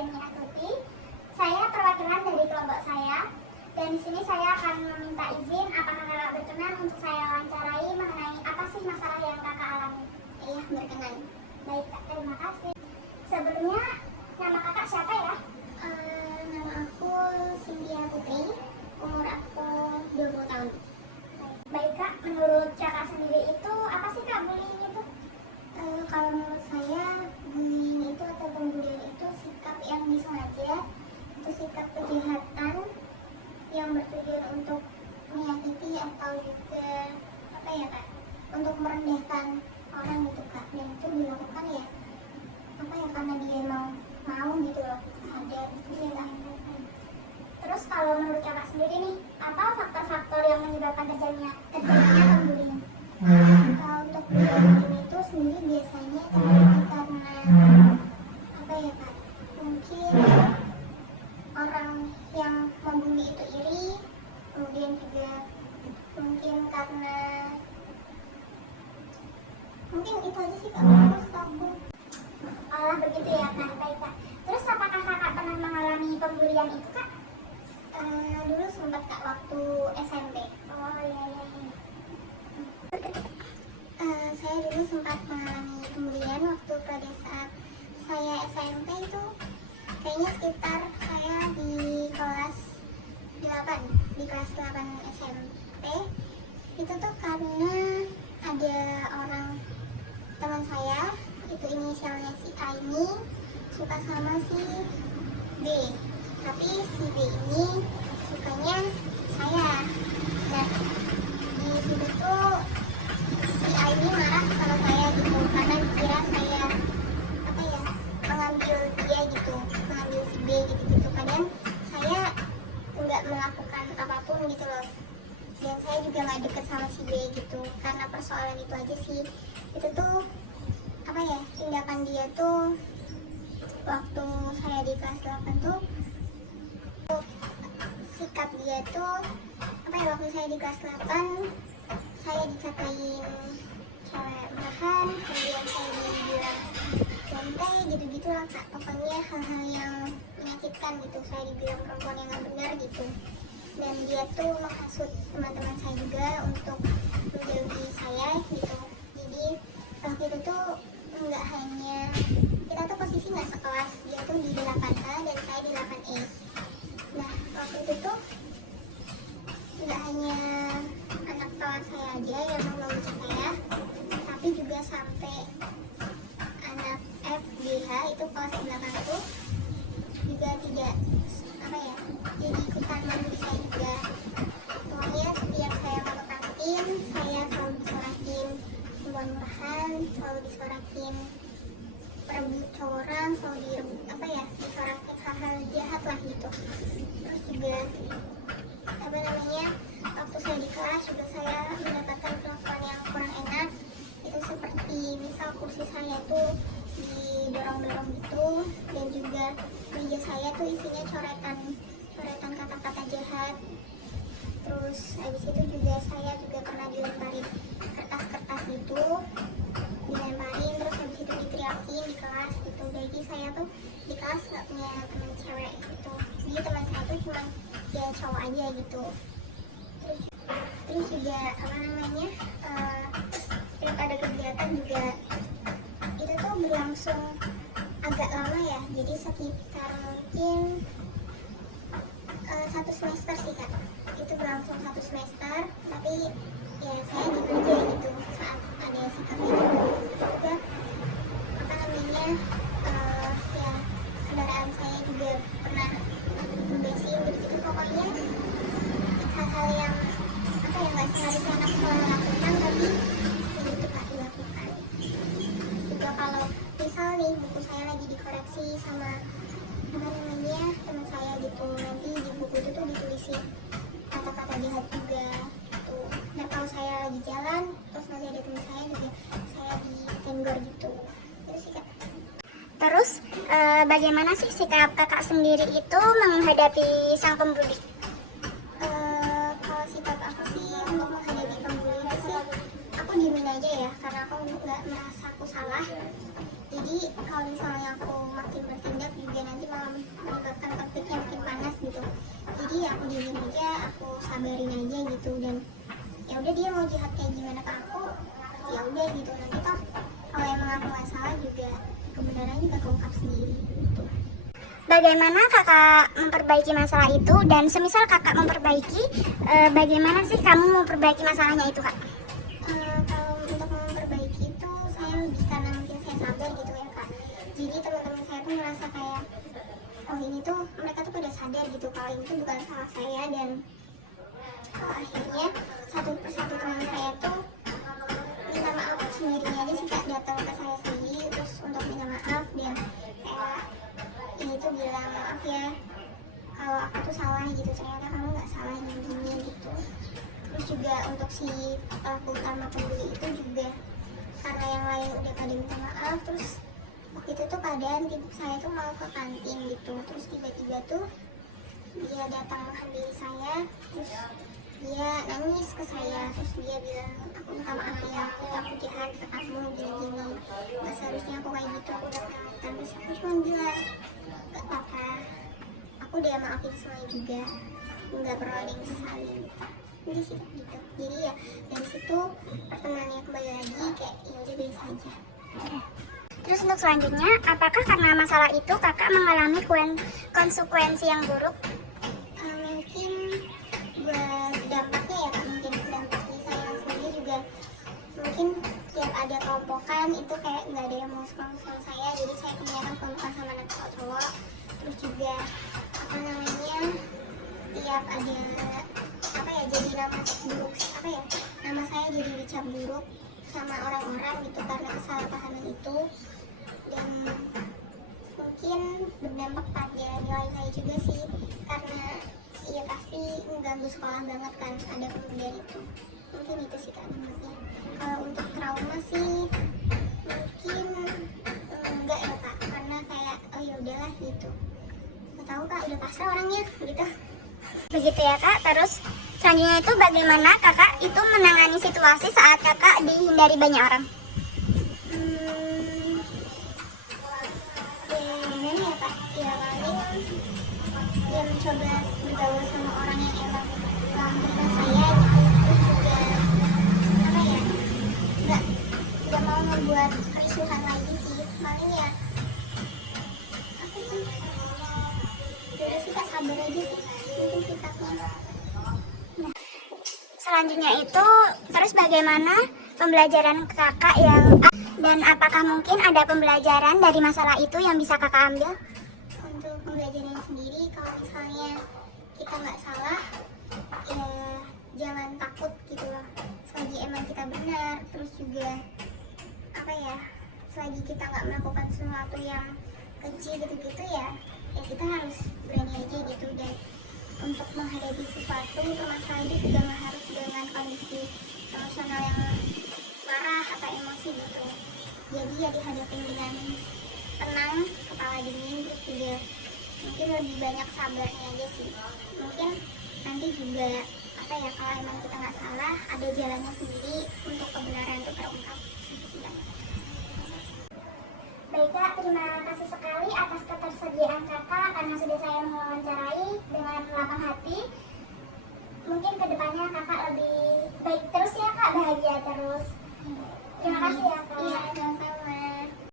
Diani Astuti. Saya perwakilan dari kelompok saya. Dan di sini saya akan meminta izin apakah kakak berkenan untuk saya wawancarai mengenai apa sih masalah yang kakak alami. Iya, berkenan. Baik kak, terima kasih. Sebelumnya, nama kakak siapa ya? Nama aku Cynthia Putri, umur aku 20 tahun. Baik kak, menurut kakak sendiri itu apa sih kak bullying itu? Kalau menurut saya, bullying itu atau pembulian itu sikap yang disengaja, itu sikap kejahatan yang bertujuan untuk menyakiti atau juga apa ya kak, untuk merendahkan orang gitu kak. Dan itu dilakukan ya apa ya, karena dia mau gitu loh, sadar gitu ya kak. Terus kalau menurut kakak sendiri nih, apa faktor-faktor yang menyebabkan terjadinya pembulian? Untuk bullying itu sendiri biasanya terjadi karena apa ya kak, mungkin orang yang membuli itu iri, kemudian juga mungkin karena mungkin itu aja sih kak, aku. Oh begitu ya kak, baik kak. Terus apakah kakak pernah mengalami pembulian itu kak? Dulu sempat kak, waktu SMP. Oh iya. Saya dulu sempat mengalami pembulian waktu pada saat saya SMP itu, kayaknya sekitar saya di kelas 8 SMP. Itu tuh karena ada orang teman saya, itu inisialnya si A ini suka sama si B, tapi si B ini sukanya saya. Nah di situ tuh si A ini marah sama saya gitu, karena dia saya apa ya, mengambil dia gitu, mengambil si B gitu. Kadang saya nggak melakukan apapun gitu loh, dan saya juga nggak deket sama si B gitu, karena persoalan itu aja sih. Itu tuh apa ya, tindakan dia tuh waktu saya di kelas 8 tuh, sikap dia tuh apa ya, waktu saya di kelas 8 saya dikatain cewek murahan, kemudian saya dibilang lantai gitu-gitu lah kak. Pokoknya hal-hal yang menyakitkan gitu, saya dibilang perempuan yang gak benar gitu. Dan dia tuh menghasut teman-teman saya juga untuk menjauhi saya gitu. Jadi waktu itu tuh nggak hanya, kita tuh posisi nggak sekelas, dia tuh di 8A dan saya di 8E. Nah waktu itu tuh nggak hanya anak kelas saya aja yang membantu saya, tapi juga sampai anak FGH itu kelas di belakang tuh juga tidak apa ya, jadi ikutan membuli saya juga. Pokoknya setiap saya mau ke kantin, saya selalu disorakin murahan, selalu disorakin perebut orang, selalu apa ya, disorakin hal-hal jahat lah gitu. Terus juga apa namanya, waktu saya di kelas juga saya mendapatkan perlakuan yang kurang enak. Itu seperti misal kursi saya tuh didorong-dorong gitu, dan juga meja saya tuh isinya coretan kata-kata jahat. Terus habis itu juga saya juga pernah dilemparin kertas-kertas gitu, dilemparin, terus habis itu diteriakin di kelas gitu. Jadi saya tuh di kelas nggak punya teman cewek gitu, jadi teman saya tuh cuma ya cowok aja gitu. Terus juga apa namanya, setiap ada kegiatan juga itu tuh berlangsung agak lama ya, jadi sekitar mungkin 1 semester sih kak. Itu berlangsung 1 semester, tapi ya saya gitu aja gitu saat ada sikap itu. Juga apa namanya, ya kendaraan saya juga pernah membesin gitu. Pokoknya hal-hal yang apa ya, nggak seharusnya anak sekolah lakukan, tapi itu kak dilakukan. Juga kalau misal nih buku saya lagi dikoreksi sama apa namanya teman saya gitu, nanti di buku itu tuh ditulisin kata-kata jahat juga gitu. Dan kalau saya lagi jalan terus nanti ada teman saya juga, saya ditenggor gitu. Itu sih kak. Terus bagaimana sih sikap kakak sendiri itu menghadapi sang pembuli? Kalau sikap aku sih untuk menghadapi pembuli itu sih, aku diemin aja ya, karena aku nggak merasa aku salah. Jadi kalau misalnya aku makin bertindak juga nanti malah menyebabkan konfliknya makin panas gitu. Jadi ya aku diemin aja, aku sabarin aja gitu, dan ya udah dia mau jahat kayak gimana ke aku, ya udah gitu, nanti toh kalau emang aku nggak salah juga kebenarannya juga keungkap sendiri gitu. Bagaimana kakak memperbaiki masalah itu, dan semisal kakak memperbaiki, bagaimana sih kamu memperbaiki masalahnya itu kak? Kalau untuk memperbaiki itu saya lebih karena mungkin saya sabar gitu ya kak. Jadi teman-teman saya tuh merasa kayak, oh ini tuh mereka tuh pada sadar gitu kalau ini tuh bukan salah saya, dan akhirnya satu persatu teman saya tuh minta maaf sendirinya aja sih kak, datang ke saya sendiri terus untuk minta maaf, dan kayak ini tuh bilang maaf ya kalau aku tuh salah gitu, ternyata kamu nggak salah gini gitu. Terus juga untuk si pelaku utama pembuli itu juga karena yang lain udah pada minta maaf, terus waktu itu tuh keadaan saya tuh mau ke kantin gitu, terus tiba-tiba tuh dia datang menghampiri saya, terus dia nangis ke saya, terus dia bilang, aku minta maaf ya, aku jahat ke kamu gini-gini, nggak seharusnya aku kayak gitu, aku udah kelewatan. Terus aku cuma bilang, gak apa-apa, aku udah maafin semuanya juga, nggak perlu ada yang disesalin gitu sih gitu. Jadi ya dari situ pertemanannya kembali lagi kayak ya udah biasa aja. Terus untuk selanjutnya, apakah karena masalah itu kakak mengalami konsekuensi yang buruk? Mungkin buat dampaknya ya kak, mungkin dampaknya saya sendiri juga mungkin tiap ada kelompokan itu kayak nggak ada yang mau sekolah sama saya, jadi saya kebanyakan kelompokan sama anak cowok. Terus juga apa namanya, tiap ada apa ya, jadi nama buruk apa ya, nama saya jadi dicap buruk sama orang-orang gitu karena kesalahpahaman itu, dan mungkin berdampak pada nilai saya juga sih, karena ya pasti mengganggu sekolah banget kan ada pemberian itu. Mungkin itu sih kak dampaknya. Kalau untuk trauma sih mungkin enggak ya kak, karena kayak oh ya udahlah gitu, nggak tahu kak, udah pasrah orangnya gitu. Begitu ya kak. Terus selanjutnya itu bagaimana kakak itu menangani situasi saat kakak dihindari banyak orang? Ya gimana ya kak, ya paling dia mencoba bergaul sama orang yang emang menerima saya gitu, terus juga apa ya, nggak mau membuat kerusuhan lagi sih, paling ya apa sih, udah sih kak, sabar aja sih mungkin sifatnya. Selanjutnya itu terus bagaimana pembelajaran kakak yang, dan apakah mungkin ada pembelajaran dari masalah itu yang bisa kakak ambil? Untuk pembelajaran sendiri, kalau misalnya kita nggak salah ya jangan takut gitu loh, selagi emang kita benar. Terus juga apa ya, selagi kita nggak melakukan sesuatu yang keji gitu-gitu ya kita harus berani aja gitu. Dan untuk menghadapi sesuatu permasalahan itu juga nggak harus dengan kondisi emosional yang marah atau emosi gitu, jadi ya dihadapin dengan tenang, kepala dingin, terus juga mungkin lebih banyak sabarnya aja sih. Mungkin nanti juga apa ya, kalau emang kita nggak salah ada jalannya sendiri untuk kebenaran itu terungkap. Baik kak, terima kasih sekali atas ketersediaan kakak karena sudah saya mewawancarai dengan lapang hati. Mungkin kedepannya kakak lebih baik terus ya kak, bahagia terus. Terima kasih ya kak. Iya,